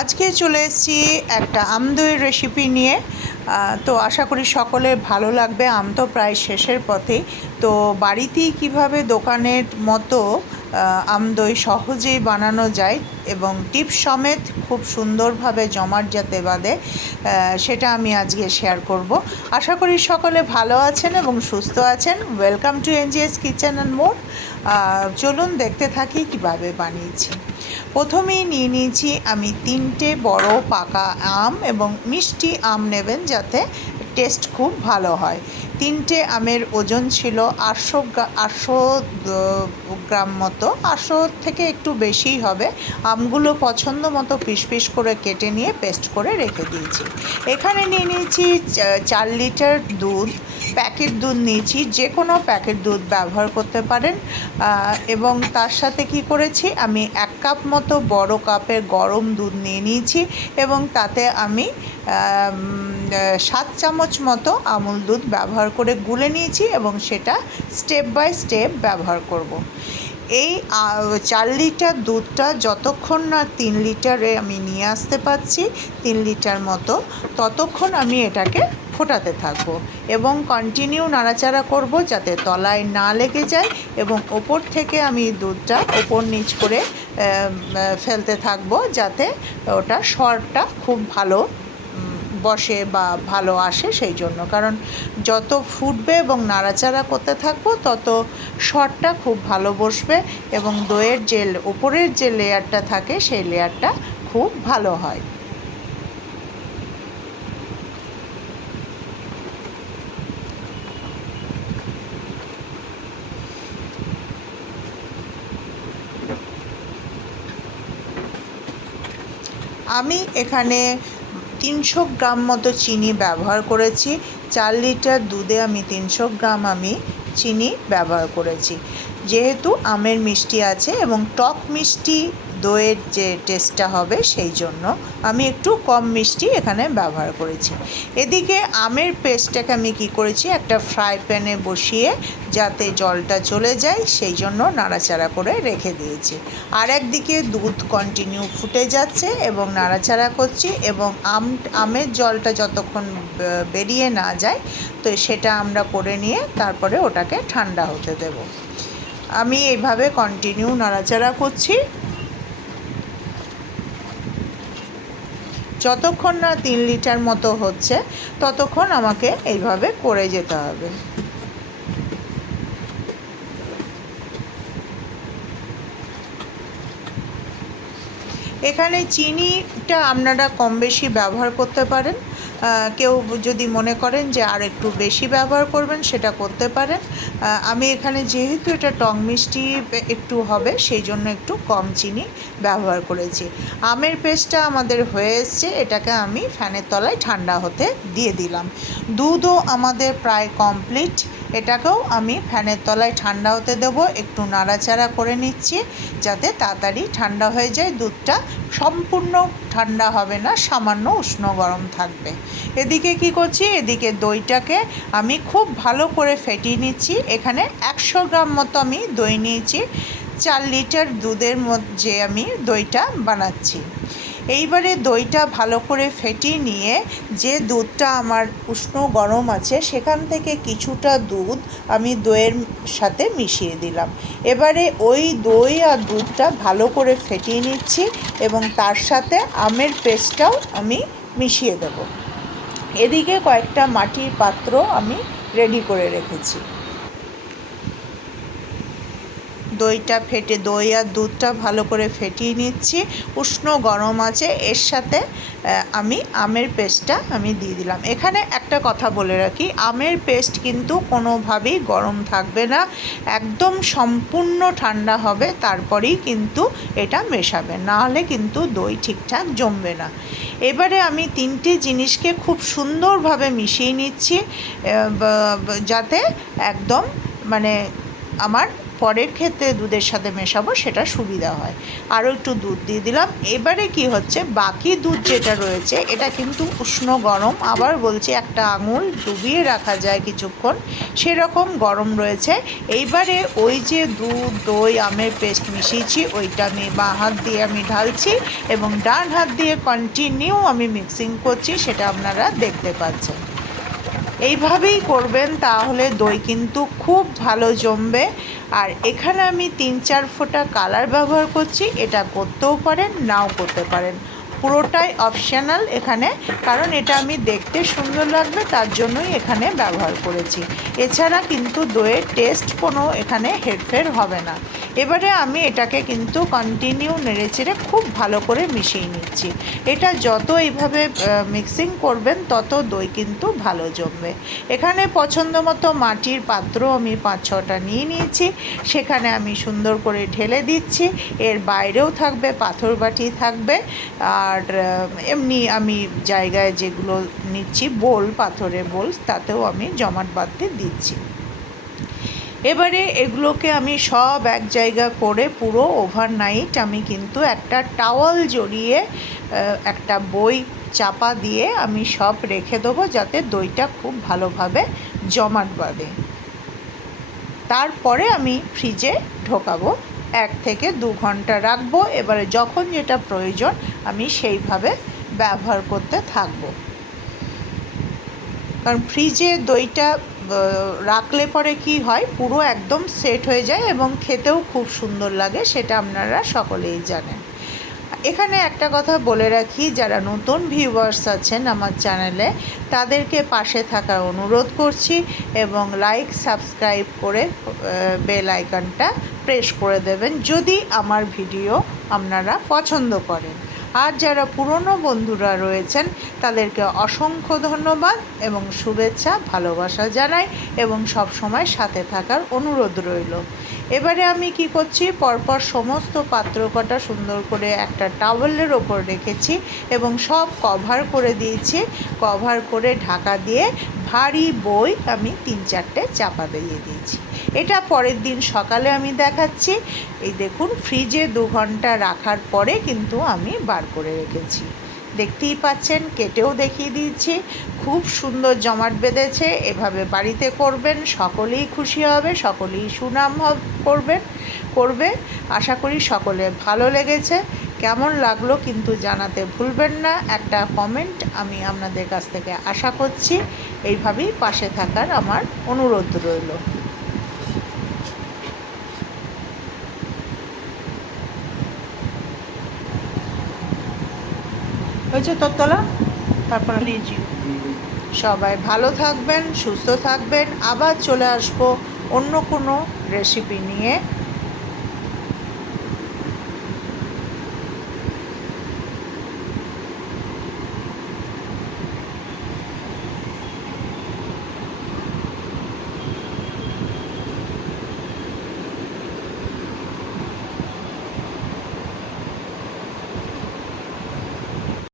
আজকে চলে এসেছি একটা আমদইয়ের রেসিপি নিয়ে। তো আশা করি সকলে ভালো লাগবে। আম তো প্রায় শেষের পথেই। তো বাড়িতেই কীভাবে দোকানের মতো আমদই সহজেই বানানো যায় এবং টিপস সমেত খুব সুন্দরভাবে জমাট যাতে আহ, সেটা আমি আজকে শেয়ার করব। আশা করি সকলে ভালো আছেন এবং সুস্থ আছেন। Welcome to NGS kitchen and more চলুন দেখতে থাকি কীভাবে বানিয়েছি। প্রথমেই নিয়ে নিয়েছি আমি তিনটে বড় পাকা আম এবং মিষ্টি আম নেবেন যাতে টেস্ট খুব ভালো হয়। তিনটে আমের ওজন ছিল আটশো আটশো গ্রাম মতো। আটশো থেকে একটু বেশিই হবে। আমগুলো পছন্দ মতো পিস পিস করে কেটে নিয়ে পেস্ট করে রেখে দিয়েছি। এখানে নিয়ে নিয়েছি চার লিটার দুধ। প্যাকেট দুধ নিয়েছি। যে কোনো প্যাকেট দুধ ব্যবহার করতে পারেন। এবং তার সাথে কি করেছি? আমি এক কাপ মতো বড় কাপের গরম দুধ নিয়ে নিয়েছি এবং তাতে আমি সাত চামচ মতো আমুল দুধ ব্যবহার করে গুলে নিয়েছি এবং সেটা স্টেপ বাই স্টেপ ব্যবহার করব। এই চার লিটার দুধটা যতক্ষণ না তিন লিটারে আমি নিয়ে আসতে পারছি, তিন লিটার মতো, ততক্ষণ আমি এটাকে ফোটাতে থাকব এবং কন্টিনিউ নাড়াচাড়া করব যাতে তলায় না লেগে যায় এবং ওপর থেকে আমি দুধটা ওপর নিচ করে ফেলতে থাকব যাতে ওটা স্বরটা খুব ভালো বসে বা ভালো আসে সেই জন্য। কারণ যত ফুটবে এবং নাড়াচাড়া করতে থাকব, তত শটটা খুব ভালো বসবে এবং দইয়ের যে উপরের যে লেয়ারটা থাকে, সেই লেয়ারটা খুব ভালো হয়। আমি এখানে তিনশো গ্রাম মতো চিনি ব্যবহার করেছি। চার লিটার দুধে আমি তিনশো গ্রাম আমি চিনি ব্যবহার করেছি। যেহেতু আমের মিষ্টি আছে এবং টক মিষ্টি দইয়ের যে টেস্টটা হবে সেই জন্য আমি একটু কম মিষ্টি এখানে ব্যবহার করেছি। এদিকে আমের পেস্টটাকে আমি কি করেছি, একটা ফ্রাই প্যানে বসিয়ে যাতে জলটা চলে যায় সেই জন্য নাড়াচাড়া করে রেখে দিয়েছি। আর একদিকে দুধ কন্টিনিউ ফুটে যাচ্ছে এবং নাড়াচাড়া করছি এবং আম, আমের জলটা যতক্ষণ বেরিয়ে না যায়, তো সেটা আমরা করে নিয়ে তারপরে ওটাকে ঠান্ডা হতে দেব। আমি এইভাবে কন্টিনিউ নাড়াচাড়া করছি। যতক্ষণ না তিন লিটার মতো হচ্ছে, ততক্ষণ আমাকে এইভাবে করে যেতে হবে। এখানে চিনিটা আপনারা কম বেশি ব্যবহার করতে পারেন। কেউ যদি মনে করেন যে আর একটু বেশি ব্যবহার করবেন, সেটা করতে পারেন। আমি এখানে যেহেতু এটা টং মিষ্টি একটু হবে, সেই জন্য একটু কম চিনি ব্যবহার করেছি। আমের পেস্টটা আমাদের হয়ে এসছে, এটাকে আমি ফ্যানের তলায় ঠান্ডা হতে দিয়ে দিলাম। দুধও আমাদের প্রায় কমপ্লিট এটাকেও আমি ফ্যানের তলায় ঠান্ডা হতে দেবো। একটু নাড়াচাড়া করে নিচ্ছি যাতে তাড়াতাড়ি ঠান্ডা হয়ে যায়। দুধটা সম্পূর্ণ ঠান্ডা হবে না, সামান্য উষ্ণ গরম থাকবে। এদিকে কি করছি? এদিকে দইটাকে আমি খুব ভালো করে ফেটিয়ে নিচ্ছি। এখানে একশো গ্রাম মতো আমি দই নিয়েছি। চার লিটার দুধের মধ্যে আমি দইটা বানাচ্ছি। এইবারে দইটা ভালো করে ফেটিয়ে নিয়ে যে দুধটা আমার উষ্ণ গরম আছে, সেখান থেকে কিছুটা দুধ আমি দইয়ের সাথে মিশিয়ে দিলাম। এবারে ওই দই আর দুধটা ভালো করে ফেটিয়ে নিচ্ছি এবং তার সাথে আমের পেস্টটাও আমি মিশিয়ে দেব। এদিকে কয়েকটা মাটির পাত্র আমি রেডি করে রেখেছি। দইটা ফেটে, দই আর দুধটা ভালো করে ফেটিয়ে নিচ্ছি। উষ্ণ, গরম আছে, এর সাথে আমি আমের পেস্টটা আমি দিয়ে দিলাম। এখানে একটা কথা বলে রাখি, আমের পেস্ট কিন্তু কোনোভাবেই গরম থাকবে না, একদম সম্পূর্ণ ঠান্ডা হবে, তারপরেই কিন্তু এটা মেশাবে না হলে কিন্তু দই ঠিকঠাক জমবে না। এবারে আমি তিনটে জিনিসকে খুব সুন্দরভাবে মিশিয়ে নিচ্ছি যাতে একদম মানে আমার পরের ক্ষেত্রে দুধের সাথে মেশাবো, সেটা সুবিধা হয়। আরও একটু দুধ দিয়ে দিলাম। এবারে কি হচ্ছে, বাকি দুধ যেটা রয়েছে, এটা কিন্তু উষ্ণ গরম। আবার বলছি, একটা আঙুল ডুবিয়ে রাখা যায় কিছুক্ষণ, সেরকম গরম রয়েছে। এইবারে ওই যে দুধ, দই, আমের পেস্ট মিশিয়েছি, ওইটা আমি বাঁ হাত দিয়ে আমি ঢালছি এবং ডান হাত দিয়ে কন্টিনিউ আমি মিক্সিং করছি, সেটা আপনারা দেখতে পাচ্ছেন। এইভাবেই করবেন, তাহলে দই কিন্তু খুব ভালো জমবে। আর এখানে আমি তিন চার ফোঁটা কালার ব্যবহার করছি, এটা করতেও পারেন, নাও করতে পারেন। পুরোটাই অপশনাল এখানে, কারণ এটা আমি দেখতে সুন্দর লাগবে, তার জন্যই এখানে ব্যবহার করেছি। এছাড়া কিন্তু দইয়ের টেস্ট কোনো এখানে হেরফের হবে না। এবারে আমি এটাকে কিন্তু কন্টিনিউ নেড়েচেড়ে খুব ভালো করে মিশিয়ে নিচ্ছি। এটা যত এইভাবে মিক্সিং করবেন, তত দই কিন্তু ভালো জমবে। এখানে পছন্দ মতো মাটির পাত্র আমি পাঁচ ছটা নিয়ে নিয়েছি। সেখানে আমি সুন্দর করে ঢেলে দিচ্ছি। এর বাইরেও থাকবে, পাথর বাটি থাকবে। আর এমনি আমি জায়গায় যেগুলো নিচ্ছি, বোল, পাথরের বোল, তাতেও আমি জমাট বাঁধতে দিচ্ছি। এবারে এগুলোকে আমি সব এক জায়গা করে পুরো ওভারনাইট আমি কিন্তু একটা টাওয়াল জড়িয়ে একটা বই চাপা দিয়ে আমি সব রেখে দেবো যাতে দইটা খুব ভালোভাবে জমাট বাঁধে। তারপরে আমি ফ্রিজে ঢোকাবো, এক থেকে দু ঘণ্টা রাখব, এবারে যখন যেটা প্রয়োজন আমি সেইভাবে ব্যবহার করতে থাকব। কারণ ফ্রিজে দইটা রাখলে পরে কি হয়? পুরো একদম সেট হয়ে যায় এবং খেতেও খুব সুন্দর লাগে, সেটা আপনারা সকলেই জানেন। এখানে একটা কথা বলে রাখি, যারা নতুন ভিউয়ার্স আছেন আমার চ্যানেলে তাদেরকে পাশে থাকার অনুরোধ করছি এবং লাইক সাবস্ক্রাইব করে বেল আইকনটা প্রেস করে দেবেন, যদি আমার ভিডিও আপনারা পছন্দ করেন। আর যারা পুরনো বন্ধুরা রয়েছেন, তাদেরকে অসংখ্য ধন্যবাদ এবং শুভেচ্ছা, ভালোবাসা জানাই এবং সব সময় সাথে থাকার অনুরোধ রইল। এবারে আমি কি করছি? পরপর সমস্ত পাত্র কটা সুন্দর করে একটা টাওয়েলের ওপর রেখেছি এবং সব কভার করে দিয়েছি। কভার করে ঢাকা দিয়ে ভারী বই আমি তিন চারটে চাপা দিয়ে দিয়েছি। এটা পরের দিন সকালে আমি দেখাচ্ছি। এই দেখুন ফ্রিজে দু ঘণ্টা রাখার পরে কিন্তু আমি বার করে রেখেছি। দেখতেই পাচ্ছেন, কেটেও দেখিয়ে দিয়েছি। খুব সুন্দর জমাট বেঁধেছে। এভাবে বাড়িতে করবেন, সকলেই খুশি হবে, সকলেই সুনাম করবেন, করবে। আশা করি সকলে ভালো লেগেছে। কেমন লাগল কিন্তু জানাতে ভুলবেন না। একটা কমেন্ট আমি আপনাদের কাছ থেকে আশা করছি। এইভাবেই পাশে থাকার আমার অনুরোধ রইল। হয়েছে তোরতলা? তারপর লিজি সবাই ভালো থাকবেন, সুস্থ থাকবেন। আবার চলে আসব অন্য কোনো রেসিপি নিয়ে।